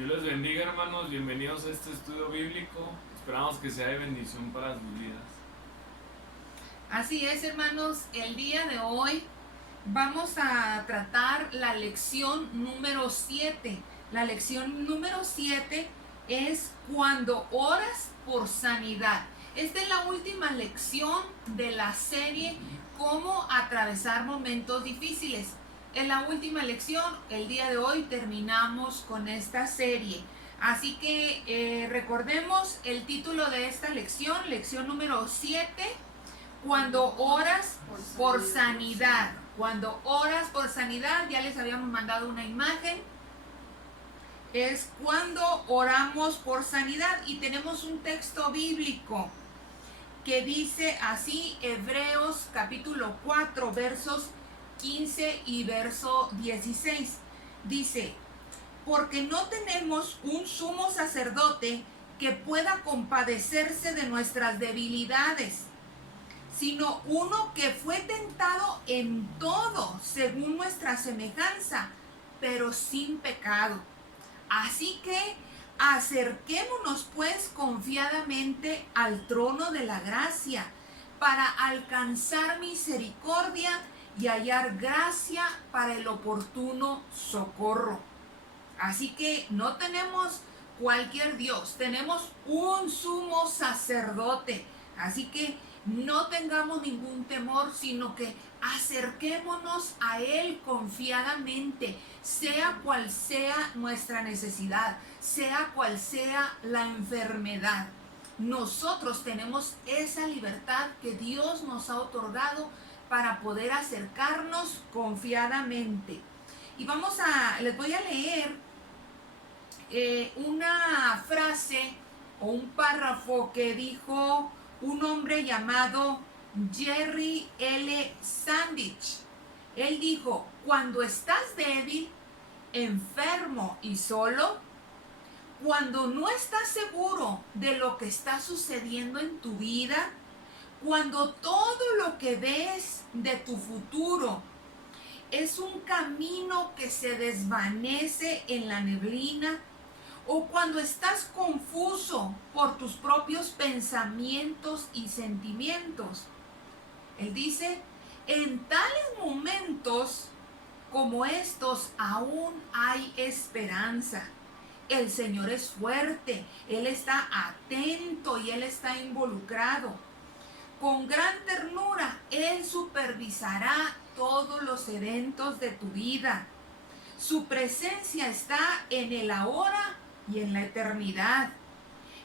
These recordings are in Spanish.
Dios les bendiga, hermanos, bienvenidos a este estudio bíblico. Esperamos que sea de bendición para sus vidas. Así es, hermanos, el día de hoy vamos a tratar la lección número 7. La lección número 7 es cuando oras por sanidad. Esta es la última lección de la serie Cómo atravesar momentos difíciles. Es la última lección, el día de hoy terminamos con esta serie. Así que recordemos el título de esta lección, lección número 7, cuando oras por sanidad. Cuando oras por sanidad, ya les habíamos mandado una imagen. Es cuando oramos por sanidad y tenemos un texto bíblico que dice así, Hebreos capítulo 4, versos 15 y verso 16. Dice, porque no tenemos un sumo sacerdote que pueda compadecerse de nuestras debilidades, sino uno que fue tentado en todo según nuestra semejanza, pero sin pecado. Así que acerquémonos pues confiadamente al trono de la gracia para alcanzar misericordia y hallar gracia para el oportuno socorro. Así que no tenemos cualquier Dios, tenemos un sumo sacerdote. Así que no tengamos ningún temor, sino que acerquémonos a Él confiadamente, sea cual sea nuestra necesidad, sea cual sea la enfermedad. Nosotros tenemos esa libertad que Dios nos ha otorgado para poder acercarnos confiadamente. Y les voy a leer una frase o un párrafo que dijo un hombre llamado Jerry L. Sandwich. Él dijo, cuando estás débil, enfermo y solo, cuando no estás seguro de lo que está sucediendo en tu vida, cuando todo lo que ves de tu futuro es un camino que se desvanece en la neblina, o cuando estás confuso por tus propios pensamientos y sentimientos. Él dice, en tales momentos como estos aún hay esperanza. El Señor es fuerte, Él está atento y Él está involucrado. Con gran ternura, Él supervisará todos los eventos de tu vida. Su presencia está en el ahora y en la eternidad.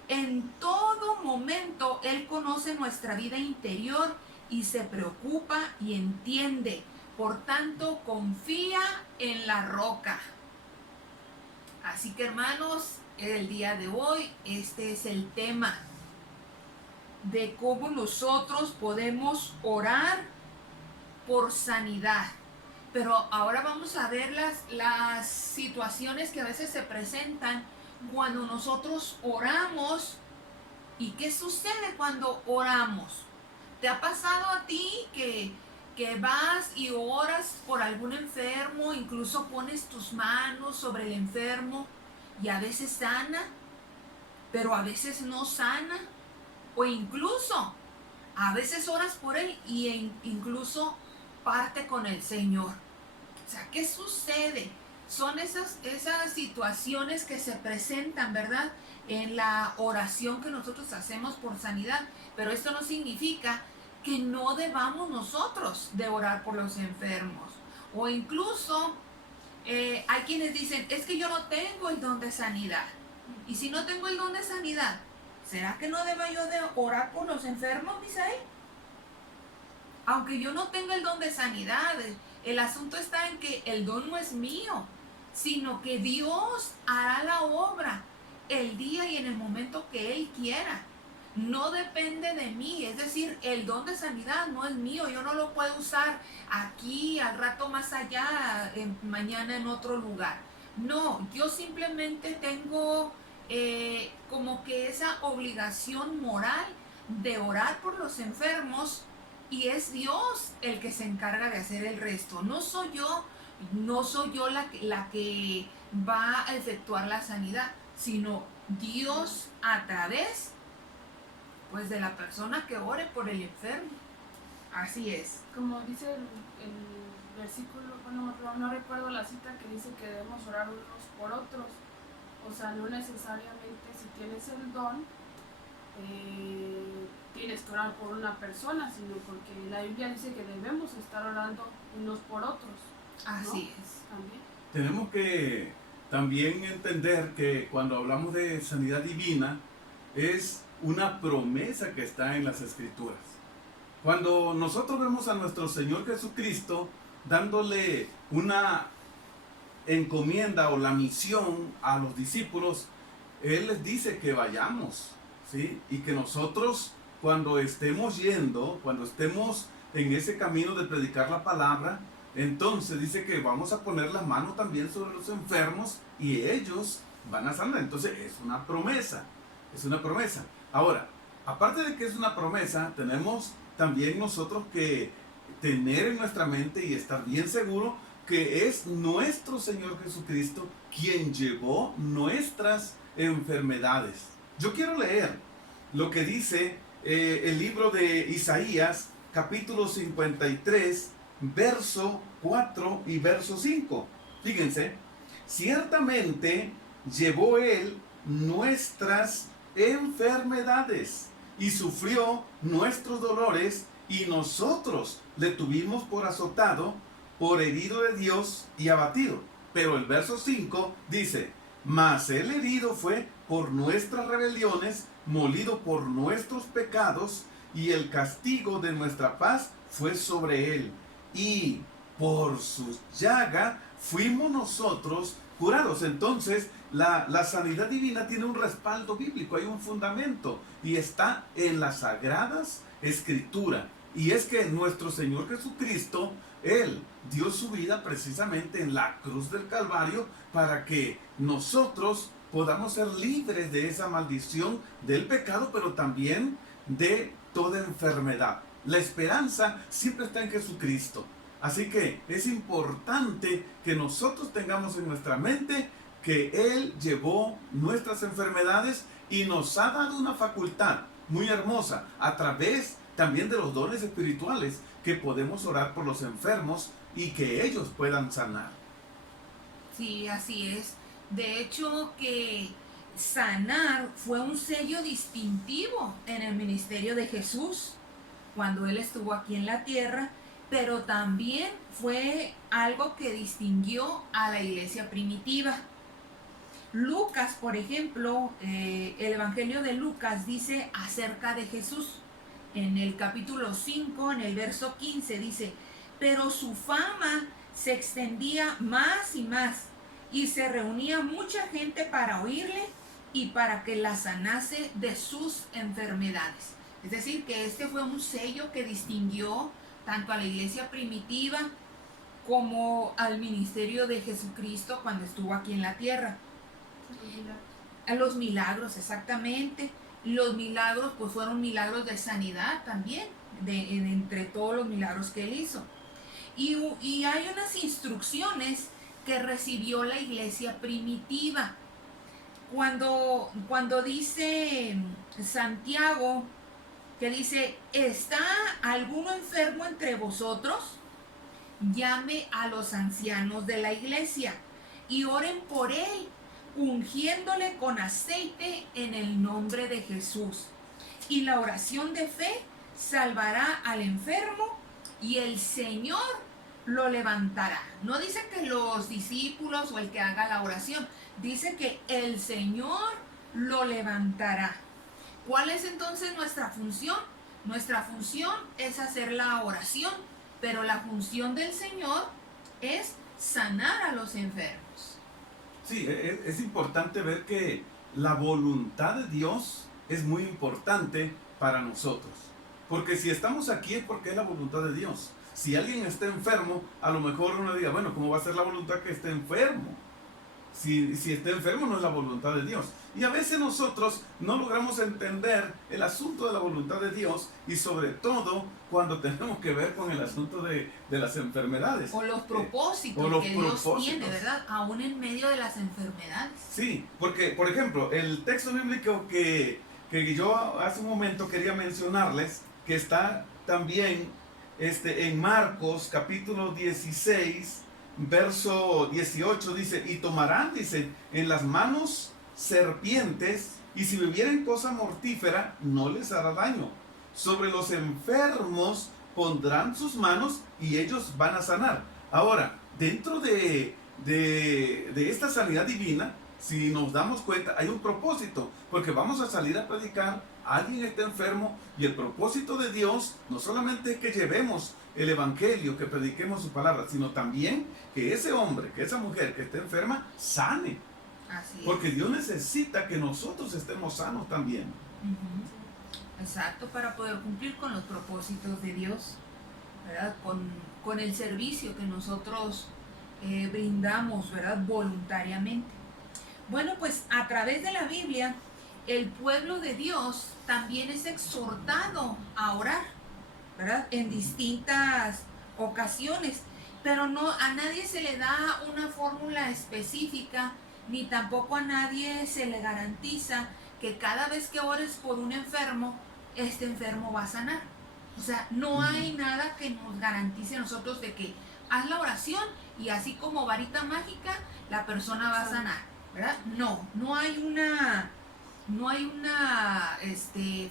En todo momento Él conoce nuestra vida interior y se preocupa y entiende. Por tanto, confía en la roca. Así que, hermanos, el día de hoy este es el tema de cómo nosotros podemos orar por sanidad. Pero ahora vamos a ver las situaciones que a veces se presentan cuando nosotros oramos. ¿Y qué sucede cuando oramos? ¿Te ha pasado a ti que vas y oras por algún enfermo, incluso pones tus manos sobre el enfermo y a veces sana, pero a veces no sana? O incluso a veces oras por él y incluso parte con el Señor. O sea, ¿qué sucede? Son esas situaciones que se presentan, ¿verdad? En la oración que nosotros hacemos por sanidad. Pero esto no significa que no debamos nosotros de orar por los enfermos. O incluso hay quienes dicen, es que yo no tengo el don de sanidad. Y si no tengo el don de sanidad, ¿será que no deba yo de orar por los enfermos, Misael? Aunque yo no tenga el don de sanidad, el asunto está en que el don no es mío, sino que Dios hará la obra el día y en el momento que Él quiera. No depende de mí, es decir, el don de sanidad no es mío, yo no lo puedo usar aquí, al rato más allá, mañana en otro lugar. No, yo simplemente tengo como que esa obligación moral de orar por los enfermos, y es Dios el que se encarga de hacer el resto. No soy yo la que va a efectuar la sanidad, sino Dios a través pues de la persona que ore por el enfermo. Así es. Como dice el versículo, bueno, no recuerdo la cita, que dice que debemos orar unos por otros. O sea, no necesariamente si tienes el don, tienes que orar por una persona, sino porque la Biblia dice que debemos estar orando unos por otros, ¿no? Así es. También. Tenemos que también entender que cuando hablamos de sanidad divina es una promesa que está en las Escrituras. Cuando nosotros vemos a nuestro Señor Jesucristo dándole una encomienda o la misión a los discípulos, Él les dice que vayamos, ¿sí? Y que nosotros cuando estemos yendo, cuando estemos en ese camino de predicar la palabra, entonces dice que vamos a poner las manos también sobre los enfermos y ellos van a sanar. Entonces es una promesa, es una promesa. Ahora, aparte de que es una promesa, tenemos también nosotros que tener en nuestra mente y estar bien seguro que es nuestro Señor Jesucristo quien llevó nuestras enfermedades. Yo quiero leer lo que dice el libro de Isaías, capítulo 53, verso 4 y verso 5. Fíjense, ciertamente llevó Él nuestras enfermedades y sufrió nuestros dolores, y nosotros le tuvimos por azotado, por herido de Dios y abatido. Pero el verso 5 dice, mas el herido fue por nuestras rebeliones, molido por nuestros pecados, y el castigo de nuestra paz fue sobre él, y por su llaga fuimos nosotros curados. Entonces la sanidad divina tiene un respaldo bíblico, hay un fundamento, y está en las Sagradas Escrituras. Y es que nuestro Señor Jesucristo, Él dio su vida precisamente en la cruz del Calvario para que nosotros podamos ser libres de esa maldición del pecado, pero también de toda enfermedad. La esperanza siempre está en Jesucristo. Así que es importante que nosotros tengamos en nuestra mente que Él llevó nuestras enfermedades y nos ha dado una facultad muy hermosa a través también de los dones espirituales, que podemos orar por los enfermos y que ellos puedan sanar. Sí, así es. De hecho, que sanar fue un sello distintivo en el ministerio de Jesús cuando Él estuvo aquí en la tierra, pero también fue algo que distinguió a la iglesia primitiva. Lucas, por ejemplo, el Evangelio de Lucas dice acerca de Jesús, en el capítulo 5, en el verso 15, dice, pero su fama se extendía más y más, y se reunía mucha gente para oírle y para que la sanase de sus enfermedades. Es decir, que este fue un sello que distinguió tanto a la iglesia primitiva como al ministerio de Jesucristo cuando estuvo aquí en la tierra. A los milagros, exactamente. Los milagros pues fueron milagros de sanidad también, entre todos los milagros que Él hizo. Y hay unas instrucciones que recibió la iglesia primitiva. Cuando dice Santiago, que dice, ¿está alguno enfermo entre vosotros? Llame a los ancianos de la iglesia y oren por él, ungiéndole con aceite en el nombre de Jesús. Y la oración de fe salvará al enfermo y el Señor lo levantará. No dice que los discípulos o el que haga la oración, dice que el Señor lo levantará. ¿Cuál es entonces nuestra función? Nuestra función es hacer la oración, pero la función del Señor es sanar a los enfermos. Sí, es importante ver que la voluntad de Dios es muy importante para nosotros. Porque si estamos aquí es porque es la voluntad de Dios. Si alguien está enfermo, a lo mejor uno diga, bueno, ¿cómo va a ser la voluntad que esté enfermo? si está enfermo no es la voluntad de Dios. Y a veces nosotros no logramos entender el asunto de la voluntad de Dios y sobre todo cuando tenemos que ver con el asunto de las enfermedades. O los propósitos o los que Dios propósitos. tiene, ¿verdad? Aún en medio de las enfermedades. Sí, porque, por ejemplo, el texto bíblico que yo hace un momento quería mencionarles, que está también en Marcos capítulo 16, verso 18, dice, y tomarán, dice, en las manos serpientes, y si bebieren cosa mortífera, no les hará daño. Sobre los enfermos pondrán sus manos y ellos van a sanar. Ahora, dentro de esta sanidad divina, si nos damos cuenta, hay un propósito, porque vamos a salir a predicar, alguien está enfermo, y el propósito de Dios no solamente es que llevemos el evangelio, que prediquemos su palabra, sino también que ese hombre, que esa mujer que esté enferma, sane. Así es. Porque Dios necesita que nosotros estemos sanos también. Ujú. Exacto, para poder cumplir con los propósitos de Dios, ¿verdad? Con el servicio que nosotros brindamos, ¿verdad? Voluntariamente. Bueno, pues a través de la Biblia, el pueblo de Dios también es exhortado a orar, ¿verdad? En distintas ocasiones, pero no a nadie se le da una fórmula específica, ni tampoco a nadie se le garantiza que cada vez que ores por un enfermo, este enfermo va a sanar. O sea, no hay nada que nos garantice a nosotros de que haz la oración y así como varita mágica, la persona va a sanar, ¿verdad? No hay una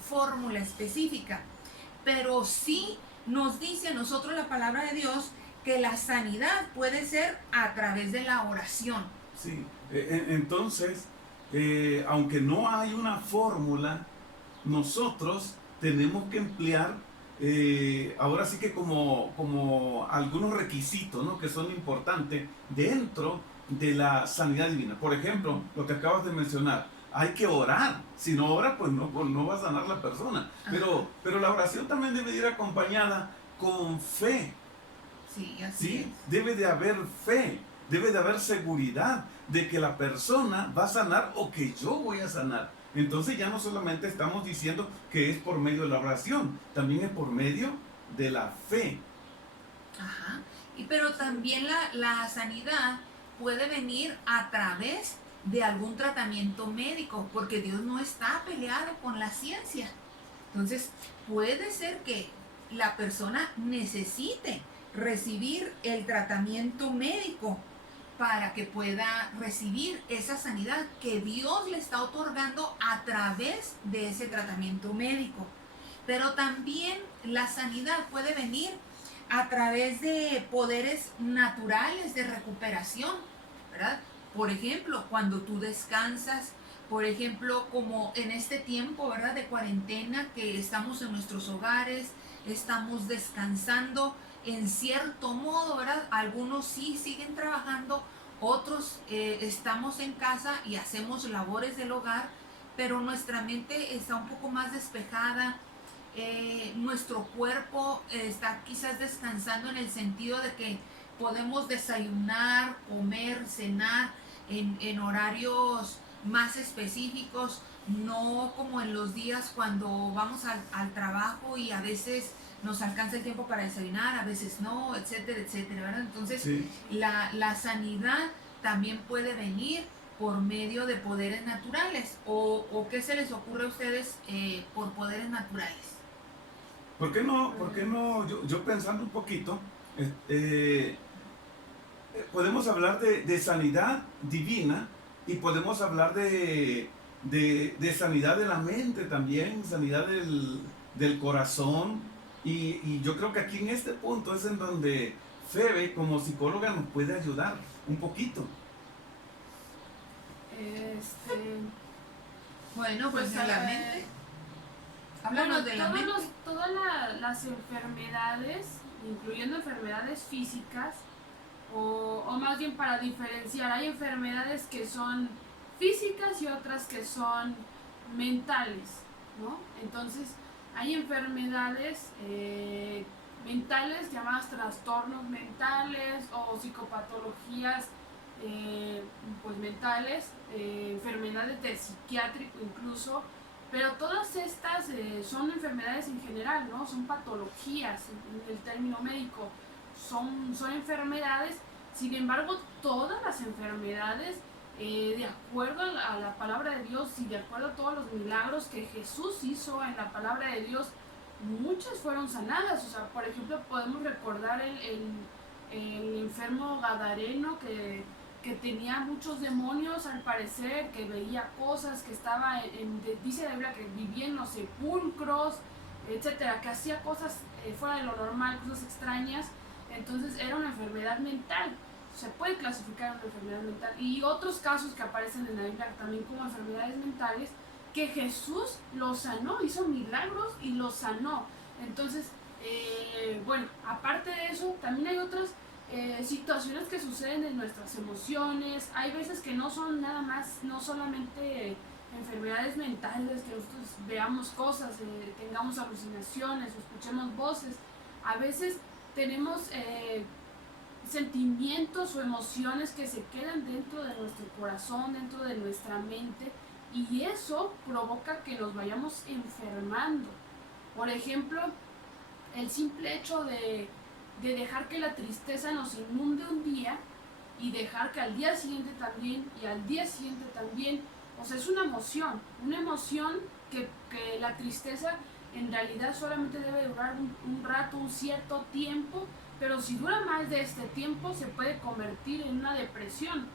fórmula específica, pero sí nos dice a nosotros la palabra de Dios que la sanidad puede ser a través de la oración. Sí, entonces, aunque no hay una fórmula, nosotros tenemos que emplear, ahora sí que como algunos requisitos, ¿no?, que son importantes dentro de la sanidad divina. Por ejemplo, lo que acabas de mencionar, hay que orar. Si no ora, pues no va a sanar la persona. Pero la oración también debe ir acompañada con fe. Sí, así ¿Sí? es. Debe de haber fe, debe de haber seguridad de que la persona va a sanar o que yo voy a sanar. Entonces ya no solamente estamos diciendo que es por medio de la oración, también es por medio de la fe. Ajá. Pero también la sanidad puede venir a través de algún tratamiento médico, porque Dios no está peleado con la ciencia. Entonces, puede ser que la persona necesite recibir el tratamiento médico para que pueda recibir esa sanidad que Dios le está otorgando a través de ese tratamiento médico. Pero también la sanidad puede venir a través de poderes naturales de recuperación, ¿verdad? Por ejemplo, cuando tú descansas, por ejemplo, como en este tiempo, ¿verdad?, de cuarentena, que estamos en nuestros hogares, estamos descansando en cierto modo, ¿verdad? Algunos sí siguen trabajando, otros estamos en casa y hacemos labores del hogar, pero nuestra mente está un poco más despejada, nuestro cuerpo está quizás descansando en el sentido de que podemos desayunar, comer, cenar en horarios más específicos, no como en los días cuando vamos al trabajo y a veces nos alcanza el tiempo para desayunar, a veces no, etcétera, etcétera, ¿verdad? Entonces, Sí. la sanidad también puede venir por medio de poderes naturales. ¿O qué se les ocurre a ustedes por poderes naturales? ¿Por qué no? Yo pensando un poquito, podemos hablar de sanidad divina y podemos hablar de sanidad de la mente también, sanidad del corazón. Y yo creo que aquí en este punto es en donde Febe como psicóloga nos puede ayudar un poquito. Bueno, pues en la mente. Bueno, Háblanos de la mente. todas las enfermedades, incluyendo enfermedades físicas, o más bien para diferenciar, hay enfermedades que son físicas y otras que son mentales, ¿no? Entonces, hay enfermedades mentales llamadas trastornos mentales o psicopatologías pues mentales, enfermedades de psiquiátrico incluso, pero todas estas son enfermedades en general, ¿no? Son patologías en el término médico, son enfermedades. Sin embargo, todas las enfermedades, de acuerdo a la palabra de Dios y de acuerdo a todos los milagros que Jesús hizo en la palabra de Dios, muchas fueron sanadas. O sea, por ejemplo, podemos recordar el enfermo gadareno que tenía muchos demonios al parecer, que veía cosas, que estaba dice la Biblia que vivía en los sepulcros, etcétera, que hacía cosas fuera de lo normal, cosas extrañas. Entonces era una enfermedad mental, se puede clasificar en una enfermedad mental. Y otros casos que aparecen en la Biblia también como enfermedades mentales, que Jesús los sanó, hizo milagros y los sanó. Entonces, bueno, aparte de eso, también hay otras situaciones que suceden en nuestras emociones. Hay veces que no son nada más, no solamente enfermedades mentales, que nosotros veamos cosas, tengamos alucinaciones o escuchemos voces. A veces tenemos sentimientos o emociones que se quedan dentro de nuestro corazón, dentro de nuestra mente, y eso provoca que nos vayamos enfermando. Por ejemplo, el simple hecho de dejar que la tristeza nos inunde un día y dejar que al día siguiente también y al día siguiente también, o sea, es una emoción que la tristeza en realidad solamente debe durar un rato, un cierto tiempo, pero si dura más de este tiempo se puede convertir en una depresión,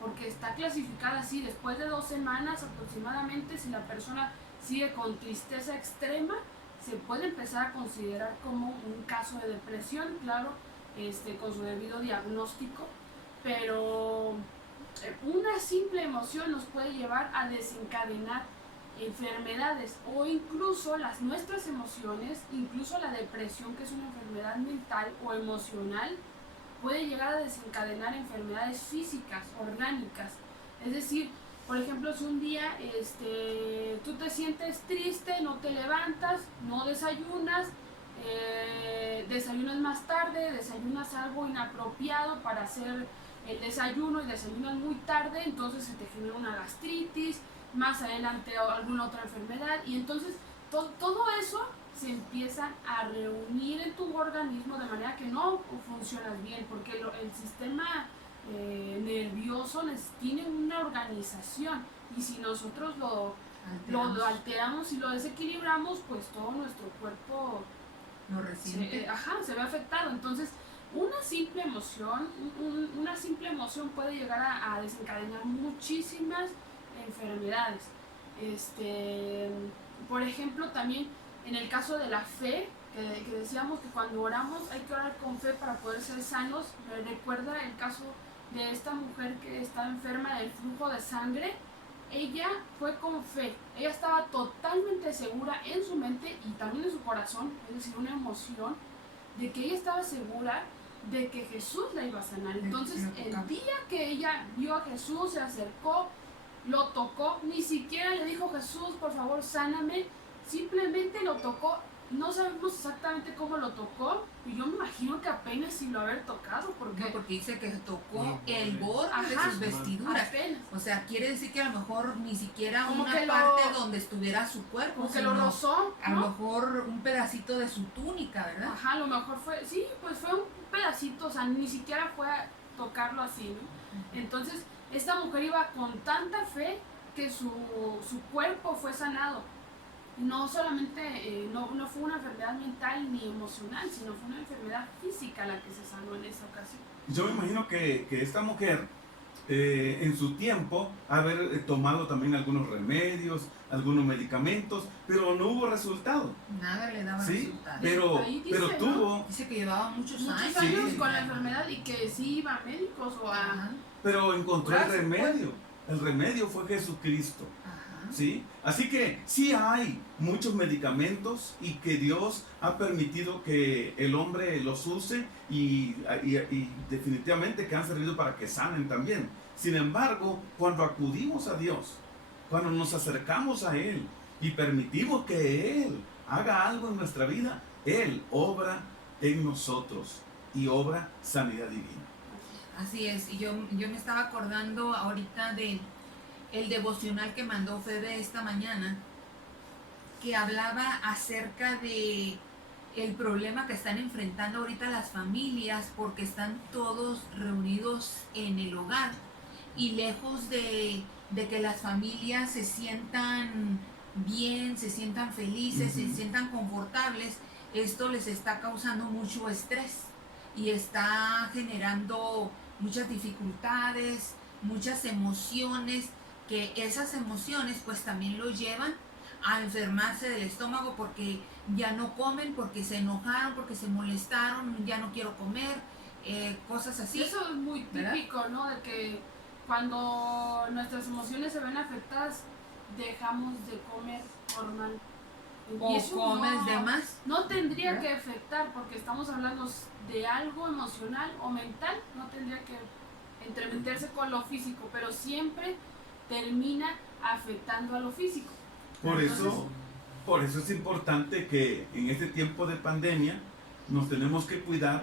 porque está clasificada así. Después de 2 semanas aproximadamente, si la persona sigue con tristeza extrema, se puede empezar a considerar como un caso de depresión, claro, con su debido diagnóstico, pero una simple emoción nos puede llevar a desencadenar enfermedades, o incluso nuestras emociones, incluso la depresión, que es una enfermedad mental o emocional, puede llegar a desencadenar enfermedades físicas, orgánicas. Es decir, por ejemplo, si un día tú te sientes triste, no te levantas, no desayunas, desayunas más tarde, desayunas algo inapropiado para hacer el desayuno y desayunas muy tarde, entonces se te genera una gastritis, más adelante alguna otra enfermedad, y entonces todo eso se empieza a reunir en tu organismo de manera que no funcionas bien, porque el sistema nervioso tiene una organización, y si nosotros lo alteramos y lo desequilibramos, pues todo nuestro cuerpo lo resiente. se ve afectado. Entonces una simple emoción puede llegar a desencadenar muchísimas enfermedades. Por ejemplo, también en el caso de la fe, que decíamos que cuando oramos hay que orar con fe para poder ser sanos. Me recuerda el caso de esta mujer que estaba enferma del flujo de sangre. Ella fue con fe, ella estaba totalmente segura en su mente y también en su corazón, es decir, una emoción de que ella estaba segura de que Jesús la iba a sanar. Entonces, el día que ella vio a Jesús, se acercó, lo tocó, ni siquiera le dijo: Jesús, por favor, sáname, simplemente lo tocó. No sabemos exactamente cómo lo tocó, y yo me imagino que apenas si lo haber tocado, porque dice que tocó el borde de sus vestiduras. Apenas. O sea, quiere decir que a lo mejor ni siquiera como una que parte donde estuviera su cuerpo, como que lo rozó, a ¿no? lo mejor un pedacito de su túnica, ¿verdad? Ajá, a lo mejor fue un pedacito, o sea, ni siquiera fue a tocarlo así, ¿no? Entonces, esta mujer iba con tanta fe que su cuerpo fue sanado. No solamente, no fue una enfermedad mental ni emocional, sino fue una enfermedad física la que se sanó en esa ocasión. Yo me imagino que esta mujer, en su tiempo, haber tomado también algunos remedios, algunos medicamentos, pero no hubo resultado. Nada le daba ¿Sí? resultado. Pero tuvo... Dice que llevaba muchos años. Sí. Con la enfermedad, y que sí iba a médicos o a... Ajá. Pero encontró el Gracias, remedio. El remedio fue Jesucristo. Ajá. ¿Sí? Así que sí hay muchos medicamentos y que Dios ha permitido que el hombre los use y definitivamente que han servido para que sanen también. Sin embargo, cuando acudimos a Dios, cuando nos acercamos a Él y permitimos que Él haga algo en nuestra vida, Él obra en nosotros y obra sanidad divina. Así es, y yo me estaba acordando ahorita de el devocional que mandó Febe esta mañana, que hablaba acerca de el problema que están enfrentando ahorita las familias porque están todos reunidos en el hogar y lejos de que las familias se sientan bien, se sientan felices, se sientan confortables, esto les está causando mucho estrés y está generando muchas dificultades, muchas emociones, que esas emociones pues también los llevan a enfermarse del estómago porque ya no comen, porque se enojaron, porque se molestaron, ya no quiero comer, cosas así. Y eso es muy típico, ¿verdad? ¿No? De que cuando nuestras emociones se ven afectadas, dejamos de comer normal. O comes de más. No tendría, ¿verdad?, que afectar, porque estamos hablando de algo emocional o mental, no tendría que entremeterse con lo físico, pero siempre termina afectando a lo físico. Por eso es importante que en este tiempo de pandemia nos tenemos que cuidar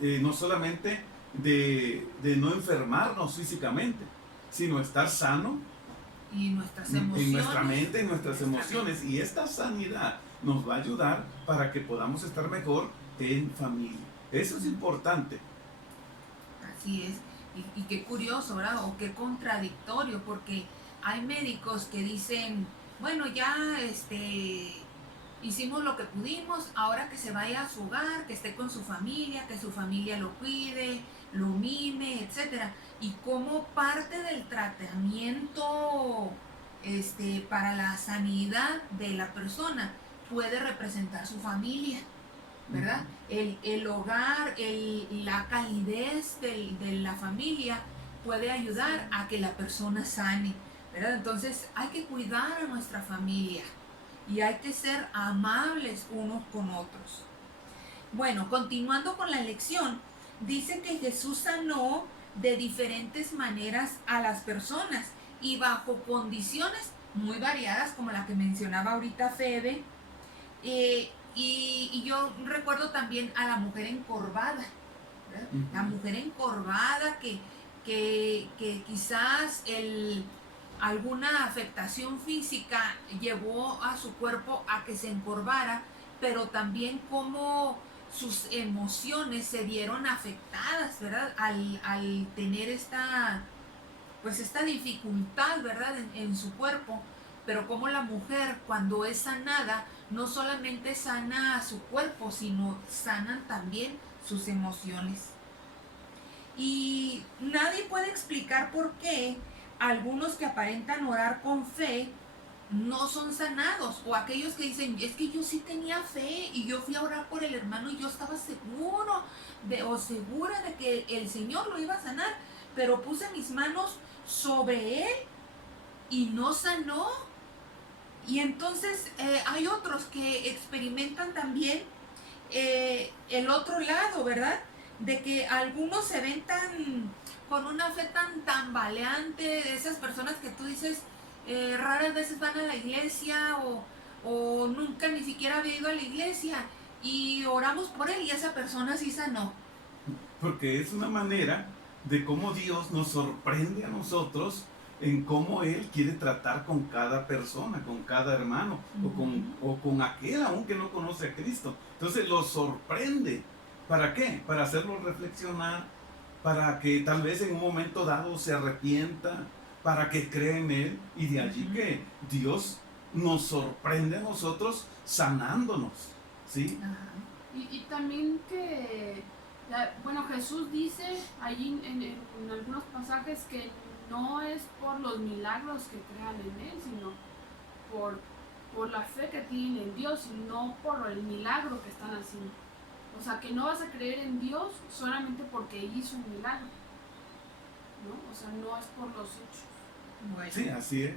no solamente de no enfermarnos físicamente, sino estar sano y nuestras emociones, en nuestra mente, en nuestras emociones. Y esta sanidad nos va a ayudar para que podamos estar mejor en familia. Eso es importante. Así es. Y qué curioso, ¿verdad? O qué contradictorio, porque hay médicos que dicen, bueno, ya hicimos lo que pudimos, ahora que se vaya a su hogar, que esté con su familia, que su familia lo cuide, lo mime, etcétera. Y como parte del tratamiento para la sanidad de la persona puede representar su familia, ¿verdad? El hogar, la calidez de la familia puede ayudar a que la persona sane, ¿verdad? Entonces hay que cuidar a nuestra familia y hay que ser amables unos con otros. Bueno, continuando con la lección, dice que Jesús sanó de diferentes maneras a las personas y bajo condiciones muy variadas, como la que mencionaba ahorita Febe. Y yo recuerdo también a la mujer encorvada, ¿verdad? La mujer encorvada que quizás alguna afectación física llevó a su cuerpo a que se encorvara, pero también como sus emociones se vieron afectadas, ¿verdad? Al tener esta dificultad, ¿verdad? En su cuerpo, pero como la mujer cuando es sanada, no solamente sana su cuerpo, sino sanan también sus emociones. Y nadie puede explicar por qué algunos que aparentan orar con fe no son sanados, o aquellos que dicen, es que yo sí tenía fe y yo fui a orar por el hermano y yo estaba segura de que el Señor lo iba a sanar, pero puse mis manos sobre él y no sanó. Y entonces hay otros que experimentan también el otro lado, ¿verdad? De que algunos se ven con una fe tan tambaleante, de esas personas que tú dices, raras veces van a la iglesia o nunca ni siquiera había ido a la iglesia y oramos por él y esa persona sí sanó. Porque es una manera de cómo Dios nos sorprende a nosotros en cómo Él quiere tratar con cada persona, con cada hermano, o con aquel aún que no conoce a Cristo. Entonces lo sorprende. ¿Para qué? Para hacerlo reflexionar, para que tal vez en un momento dado se arrepienta, para que crea en Él, y de allí que Dios nos sorprende a nosotros sanándonos, ¿sí? Y también que, bueno, Jesús dice allí en algunos pasajes que no es por los milagros que crean en Él, sino por la fe que tienen en Dios, y no por el milagro que están haciendo. O sea, que no vas a creer en Dios solamente porque hizo un milagro, ¿no? O sea, no es por los hechos. Bueno. Sí, así es.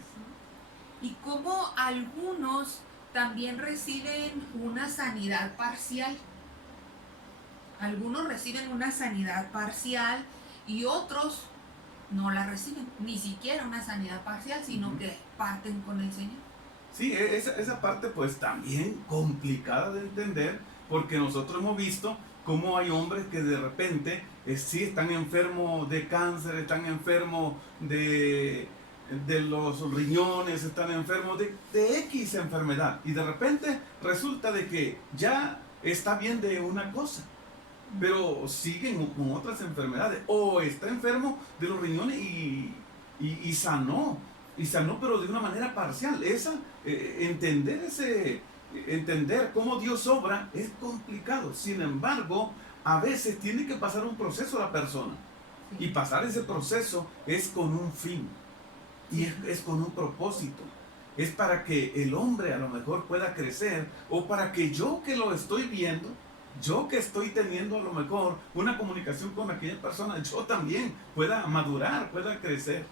Y como algunos también reciben una sanidad parcial. Algunos reciben una sanidad parcial y otros no la reciben, ni siquiera una sanidad parcial, sino que parten con el Señor. Sí, esa parte pues también complicada de entender, porque nosotros hemos visto cómo hay hombres que de repente sí están enfermos de cáncer, están enfermos de los riñones, están enfermos de X enfermedad. Y de repente resulta de que ya está bien de una cosa, pero siguen con otras enfermedades. O está enfermo de los riñones y sanó. Y sanó, pero de una manera parcial. Entender cómo Dios obra es complicado. Sin embargo, a veces tiene que pasar un proceso la persona. Y pasar ese proceso es con un fin. Y es con un propósito. Es para que el hombre a lo mejor pueda crecer, o para que yo que lo estoy viendo, yo que estoy teniendo a lo mejor una comunicación con aquella persona, yo también pueda madurar, pueda crecer.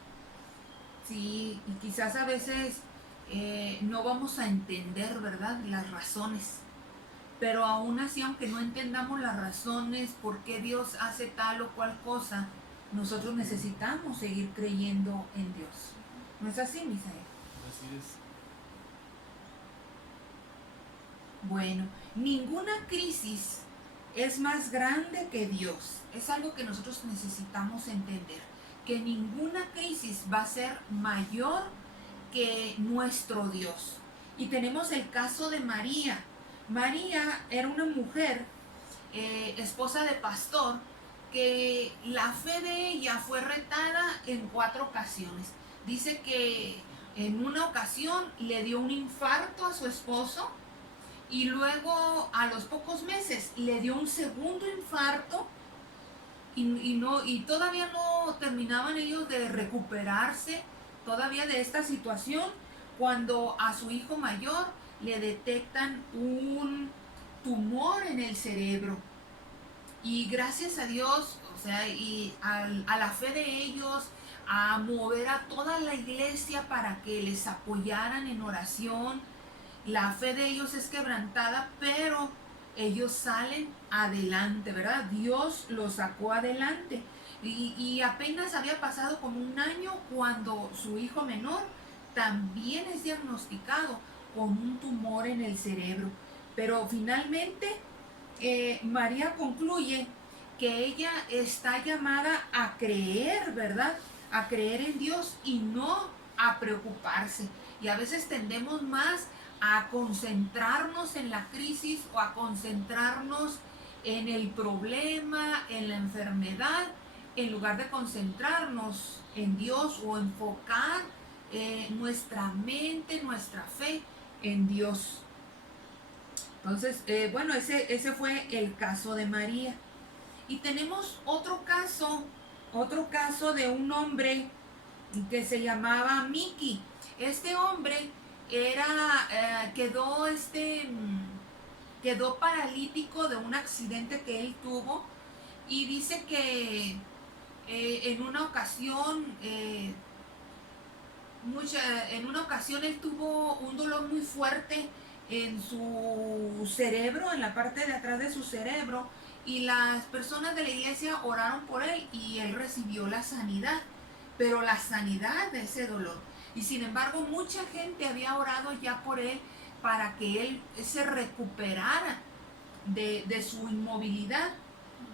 Sí, y quizás a veces no vamos a entender, ¿verdad?, las razones. Pero aún así, aunque no entendamos las razones por qué Dios hace tal o cual cosa, nosotros necesitamos seguir creyendo en Dios. ¿No es así, Misael? Así es. Bueno, ninguna crisis es más grande que Dios. Es algo que nosotros necesitamos entender. Que ninguna crisis va a ser mayor que nuestro Dios. Y tenemos el caso de María. María era una mujer, esposa de pastor, que la fe de ella fue retada en 4 ocasiones. Dice que en una ocasión le dio un infarto a su esposo, y luego a los pocos meses le dio un segundo infarto, y todavía no terminaban ellos de recuperarse todavía de esta situación, cuando a su hijo mayor le detectan un tumor en el cerebro. Y gracias a Dios, o sea, y a la fe de ellos, a mover a toda la iglesia para que les apoyaran en oración, la fe de ellos es quebrantada, pero ellos salen adelante, ¿verdad? Dios los sacó adelante. Y apenas había pasado como un año cuando su hijo menor también es diagnosticado con un tumor en el cerebro. Pero finalmente María concluye que ella está llamada a creer, ¿verdad? A creer en Dios y no a preocuparse. Y a veces tendemos más a concentrarnos en la crisis o a concentrarnos en el problema, en la enfermedad, en lugar de concentrarnos en Dios o enfocar nuestra mente, nuestra fe en Dios. Entonces, bueno, ese fue el caso de María. Y tenemos otro caso de un hombre que se llamaba Miki. Este hombre quedó paralítico de un accidente que él tuvo, y dice que en una ocasión él tuvo un dolor muy fuerte en su cerebro, en la parte de atrás de su cerebro, y las personas de la iglesia oraron por él y él recibió la sanidad, pero la sanidad de ese dolor. Y sin embargo, mucha gente había orado ya por él para que él se recuperara de su inmovilidad,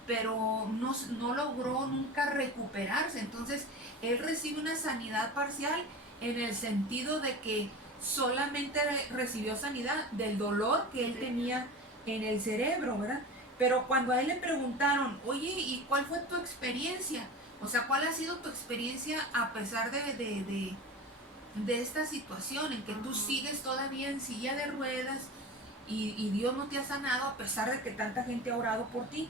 pero no logró nunca recuperarse. Entonces, él recibe una sanidad parcial en el sentido de que solamente recibió sanidad del dolor que él tenía en el cerebro, ¿verdad? Pero cuando a él le preguntaron, oye, ¿y cuál fue tu experiencia? O sea, ¿cuál ha sido tu experiencia a pesar de esta situación en que tú sigues todavía en silla de ruedas y Dios no te ha sanado a pesar de que tanta gente ha orado por ti?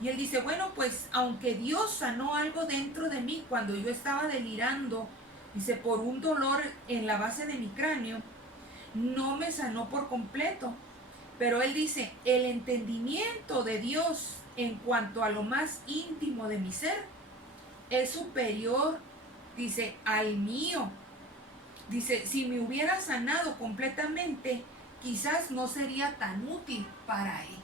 Y él dice, bueno, pues aunque Dios sanó algo dentro de mí cuando yo estaba delirando, dice, por un dolor en la base de mi cráneo, no me sanó por completo. Pero él dice, el entendimiento de Dios en cuanto a lo más íntimo de mi ser es superior, dice, al mío. Dice, si me hubiera sanado completamente, quizás no sería tan útil para él.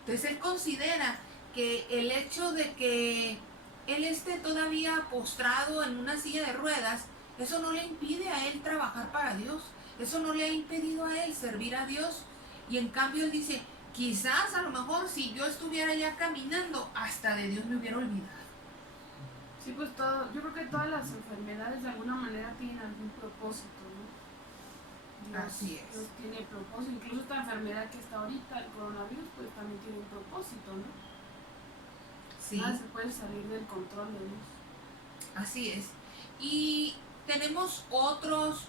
Entonces él considera que el hecho de que él esté todavía postrado en una silla de ruedas, eso no le impide a él trabajar para Dios. Eso no le ha impedido a él servir a Dios. Y en cambio él dice, quizás a lo mejor si yo estuviera ya caminando, hasta de Dios me hubiera olvidado. Sí, pues yo creo que todas las enfermedades de alguna manera tienen algún propósito, ¿no? Así es. Dios tiene propósito, incluso esta enfermedad que está ahorita, el coronavirus, pues también tiene un propósito, ¿no? Sí, Nada se puede salir del control de Dios. así es. Y tenemos otros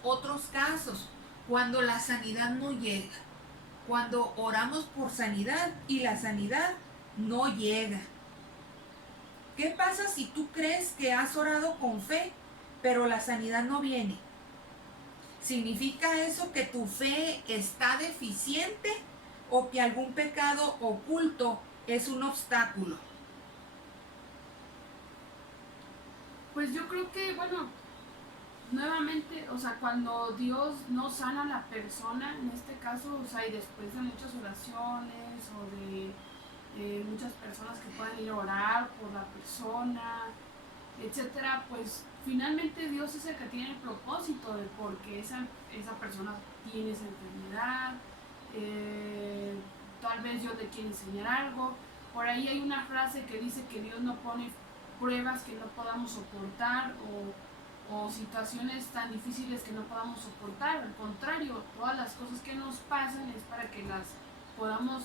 casos, cuando la sanidad no llega, cuando oramos por sanidad y la sanidad no llega. ¿Qué pasa si tú crees que has orado con fe, pero la sanidad no viene? ¿Significa eso que tu fe está deficiente o que algún pecado oculto es un obstáculo? Pues yo creo que, bueno, nuevamente, o sea, cuando Dios no sana a la persona, en este caso, o sea, y después de muchas oraciones o de muchas personas que puedan ir a orar por la persona, etcétera, pues finalmente Dios es el que tiene el propósito de por qué esa persona tiene esa enfermedad. Tal vez Dios le quiere enseñar algo. Por ahí hay una frase que dice que Dios no pone pruebas que no podamos soportar o situaciones tan difíciles que no podamos soportar. Al contrario, todas las cosas que nos pasan es para que las podamos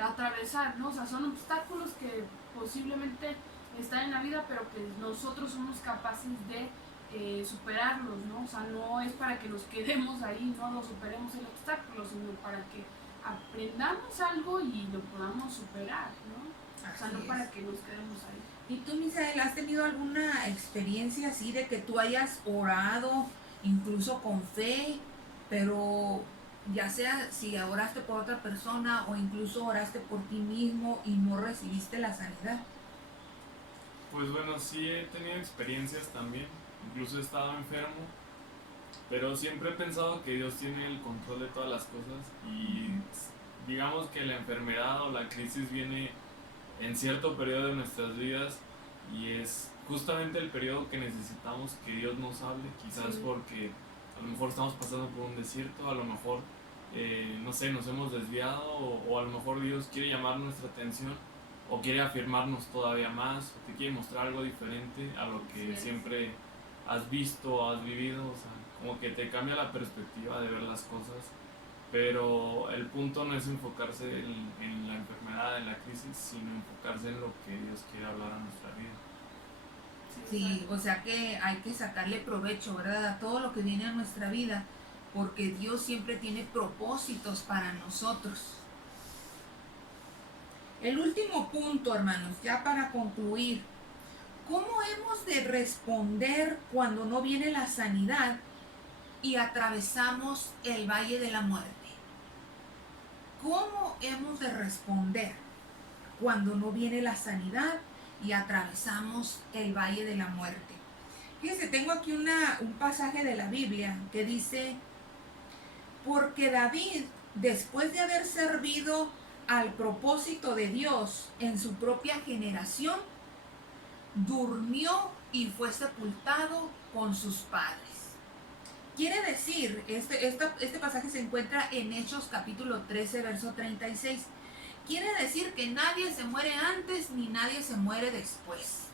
atravesar, ¿no? O sea, son obstáculos que posiblemente están en la vida, pero que nosotros somos capaces de superarlos, ¿no? O sea, no es para que nos quedemos ahí, no lo superemos el obstáculo, sino para que aprendamos algo y lo podamos superar, ¿no? O sea, no para que nos quedemos ahí. ¿Y tú, Misael, has tenido alguna experiencia así de que tú hayas orado, incluso con fe, pero ya sea si oraste por otra persona o incluso oraste por ti mismo y no recibiste la sanidad? Pues bueno, sí he tenido experiencias también, incluso he estado enfermo, pero siempre he pensado que Dios tiene el control de todas las cosas y digamos que la enfermedad o la crisis viene en cierto periodo de nuestras vidas y es justamente el periodo que necesitamos que Dios nos hable, quizás porque a lo mejor estamos pasando por un desierto, a lo mejor no sé, nos hemos desviado o a lo mejor Dios quiere llamar nuestra atención o quiere afirmarnos todavía más o te quiere mostrar algo diferente a lo que siempre has visto o has vivido, o sea, como que te cambia la perspectiva de ver las cosas. Pero el punto no es enfocarse en la enfermedad, en la crisis, sino enfocarse en lo que Dios quiere hablar a nuestra vida. Sí, o sea que hay que sacarle provecho, ¿verdad? A todo lo que viene a nuestra vida, porque Dios siempre tiene propósitos para nosotros. El último punto, hermanos, ya para concluir, ¿cómo hemos de responder cuando no viene la sanidad y atravesamos el valle de la muerte? ¿Cómo hemos de responder cuando no viene la sanidad y atravesamos el valle de la muerte? Fíjense, tengo aquí un pasaje de la Biblia que dice: porque David, después de haber servido al propósito de Dios en su propia generación, durmió y fue sepultado con sus padres. Quiere decir, este pasaje se encuentra en Hechos capítulo 13, verso 36. Quiere decir que nadie se muere antes ni nadie se muere después.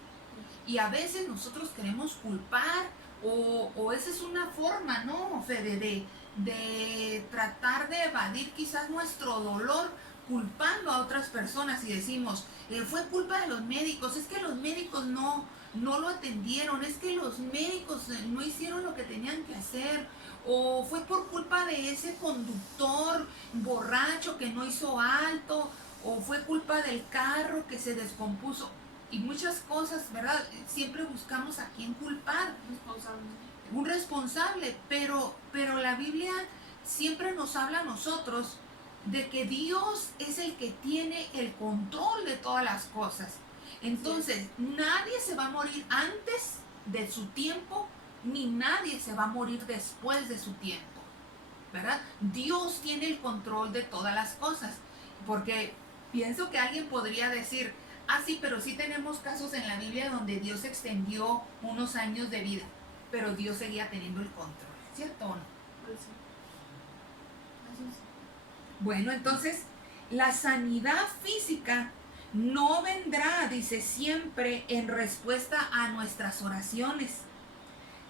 Y a veces nosotros queremos culpar o esa es una forma, ¿no, Fede? De tratar de evadir quizás nuestro dolor culpando a otras personas y decimos, fue culpa de los médicos, es que los médicos no lo atendieron, es que los médicos no hicieron lo que tenían que hacer, o fue por culpa de ese conductor borracho que no hizo alto, o fue culpa del carro que se descompuso, y muchas cosas, ¿verdad? Siempre buscamos a quién culpar, un responsable, pero la Biblia siempre nos habla a nosotros de que Dios es el que tiene el control de todas las cosas. Entonces, nadie se va a morir antes de su tiempo, ni nadie se va a morir después de su tiempo, ¿verdad? Dios tiene el control de todas las cosas, porque pienso que alguien podría decir, sí, pero sí tenemos casos en la Biblia donde Dios extendió unos años de vida, pero Dios seguía teniendo el control, ¿cierto o no? Pues sí. Así es. Bueno, entonces, la sanidad física no vendrá, dice, siempre en respuesta a nuestras oraciones,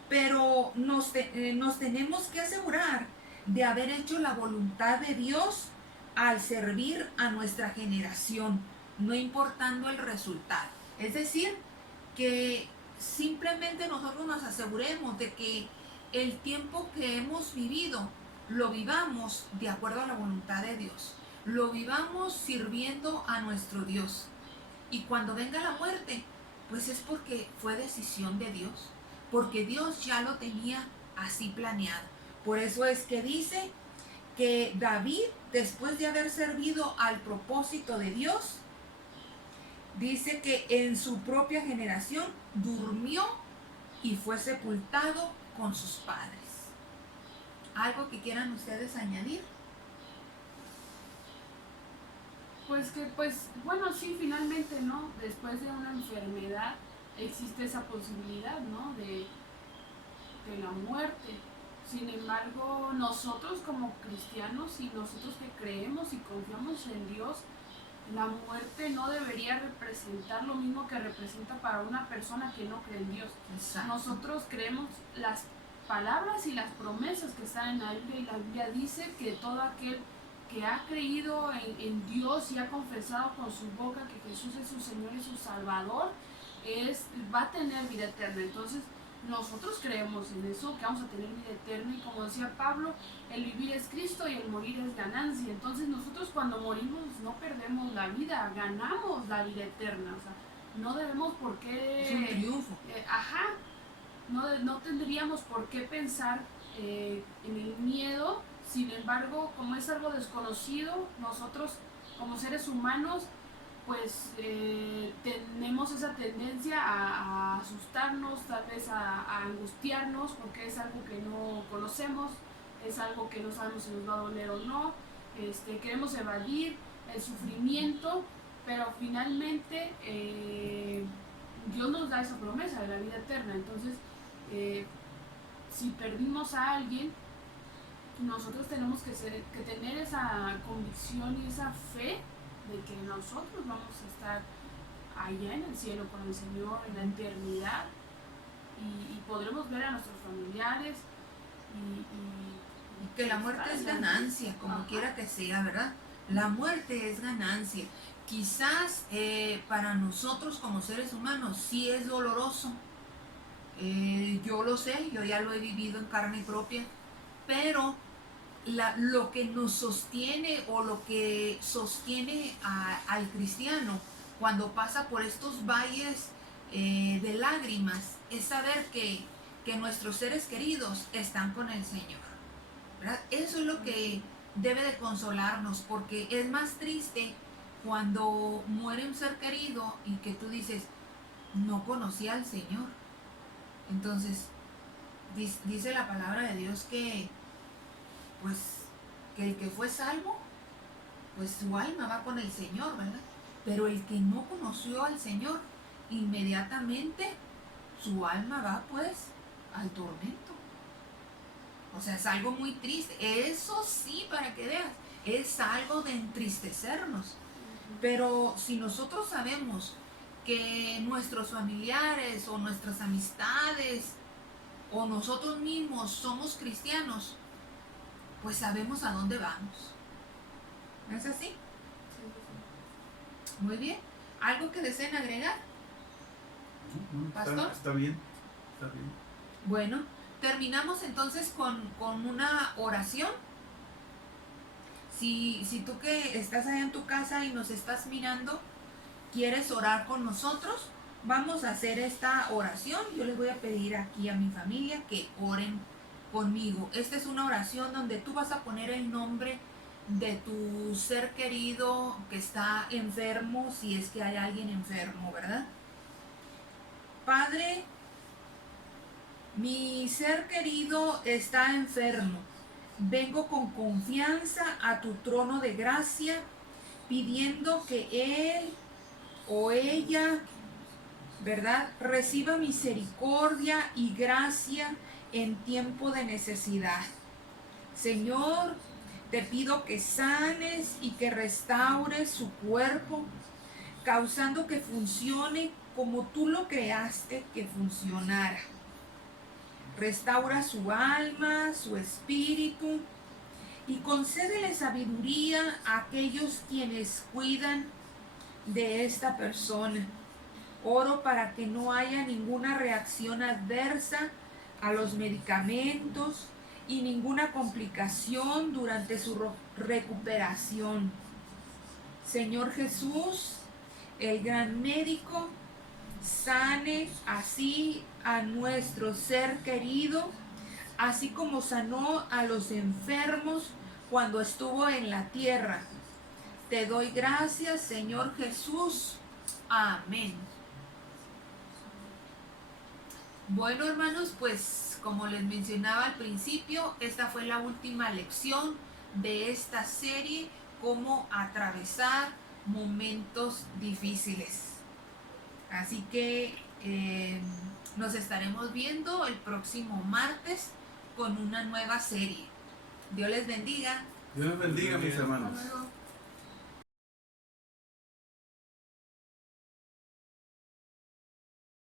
pero nos tenemos que asegurar de haber hecho la voluntad de Dios al servir a nuestra generación, no importando el resultado. Es decir, que simplemente nosotros nos aseguremos de que el tiempo que hemos vivido lo vivamos de acuerdo a la voluntad de Dios, lo vivamos sirviendo a nuestro Dios. Y cuando venga la muerte, pues es porque fue decisión de Dios, porque Dios ya lo tenía así planeado. Por eso es que dice que David, después de haber servido al propósito de Dios, dice que en su propia generación durmió y fue sepultado con sus padres. ¿Algo que quieran ustedes añadir? Bueno, sí, finalmente, ¿no? Después de una enfermedad existe esa posibilidad, ¿no? De la muerte. Sin embargo, nosotros como cristianos y nosotros que creemos y confiamos en Dios, la muerte no debería representar lo mismo que representa para una persona que no cree en Dios. Exacto. Nosotros creemos las palabras y las promesas que están en la Biblia, y la Biblia dice que todo aquel que ha creído en Dios y ha confesado con su boca que Jesús es su Señor y su Salvador, va a tener vida eterna. Entonces, nosotros creemos en eso, que vamos a tener vida eterna, y como decía Pablo, el vivir es Cristo y el morir es ganancia. Entonces nosotros cuando morimos no perdemos la vida, ganamos la vida eterna. O sea, no debemos por qué... Es un triunfo. No tendríamos por qué pensar en el miedo. Sin embargo, como es algo desconocido, nosotros como seres humanos pues tenemos esa tendencia a asustarnos, tal vez a angustiarnos, porque es algo que no conocemos, es algo que no sabemos si nos va a doler o no. Queremos evadir el sufrimiento, pero finalmente Dios nos da esa promesa de la vida eterna. Entonces, si perdimos a alguien, nosotros tenemos que tener esa convicción y esa fe de que nosotros vamos a estar allá en el cielo con el Señor en la eternidad, y podremos ver a nuestros familiares y que la muerte es ganancia, como quiera que sea, ¿verdad? La muerte es ganancia. Quizás para nosotros como seres humanos sí es doloroso. Yo lo sé, yo ya lo he vivido en carne propia, pero lo que nos sostiene, o lo que sostiene al cristiano cuando pasa por estos valles de lágrimas, es saber que nuestros seres queridos están con el Señor, ¿verdad? Eso es lo que debe de consolarnos, porque es más triste cuando muere un ser querido y que tú dices, no conocí al Señor. Entonces dice la palabra de Dios que el que fue salvo, pues su alma va con el Señor, ¿verdad? Pero el que no conoció al Señor, inmediatamente su alma va pues al tormento. O sea, es algo muy triste. Eso sí, para que veas, es algo de entristecernos. Pero si nosotros sabemos que nuestros familiares o nuestras amistades o nosotros mismos somos cristianos, pues sabemos a dónde vamos. ¿No es así? Muy bien. ¿Algo que deseen agregar? ¿Pastor? Está bien, está bien. Bueno, terminamos entonces con una oración. Si tú que estás allá en tu casa y nos estás mirando, quieres orar con nosotros, vamos a hacer esta oración. Yo les voy a pedir aquí a mi familia que oren conmigo. Esta es una oración donde tú vas a poner el nombre de tu ser querido que está enfermo, si es que hay alguien enfermo, ¿verdad? Padre, mi ser querido está enfermo. Vengo con confianza a tu trono de gracia, pidiendo que él o ella, ¿verdad?, reciba misericordia y gracia en tiempo de necesidad. Señor, te pido que sanes y que restaures su cuerpo. causando que funcione como tú lo creaste que funcionara. Restaura su alma, su espíritu y concédele sabiduría a aquellos quienes cuidan de esta persona. Oro para que no haya ninguna reacción adversa a los medicamentos y ninguna complicación durante su recuperación. Señor Jesús, el gran médico, sane así a nuestro ser querido, así como sanó a los enfermos cuando estuvo en la tierra. Te doy gracias, Señor Jesús. Amén. Bueno, hermanos, pues como les mencionaba al principio, esta fue la última lección de esta serie, cómo atravesar momentos difíciles. Así que nos estaremos viendo el próximo martes con una nueva serie. Dios les bendiga. Dios les bendiga, mis hermanos. Hasta luego.